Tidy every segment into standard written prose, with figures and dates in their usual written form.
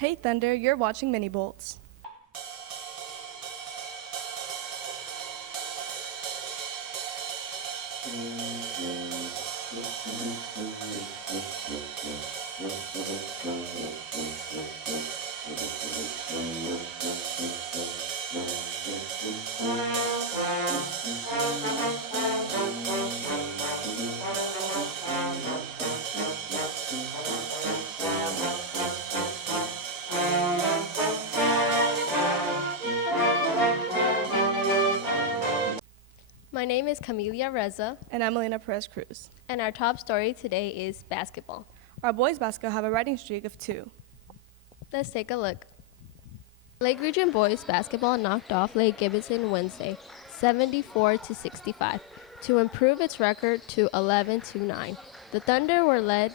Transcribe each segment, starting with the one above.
Hey Thunder, you're watching Mini Bolts. My name is Camelia Reza, And I'm Elena Perez Cruz. and our top story today is basketball. Our boys basketball have a riding streak of 2. Let's take a look. Lake Region boys basketball knocked off Lake Gibbonson Wednesday, 74-65, to improve its record to 11-9. The Thunder were led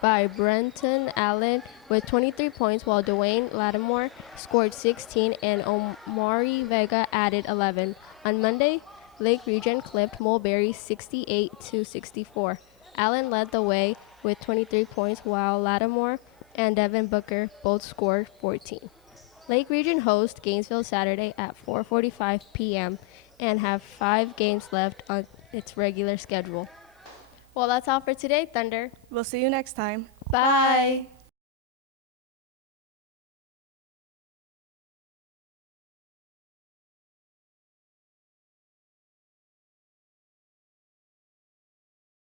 by Brenton Allen with 23 points, while Dwayne Lattimore scored 16 and Omari Vega added 11. On Monday, Lake Region clipped Mulberry 68-64. Allen led the way with 23 points, while Lattimore and Devin Booker both scored 14. Lake Region hosts Gainesville Saturday at 4:45 p.m. and have 5 games left on its regular schedule. Well, that's all for today, Thunder. We'll see you next time. Bye.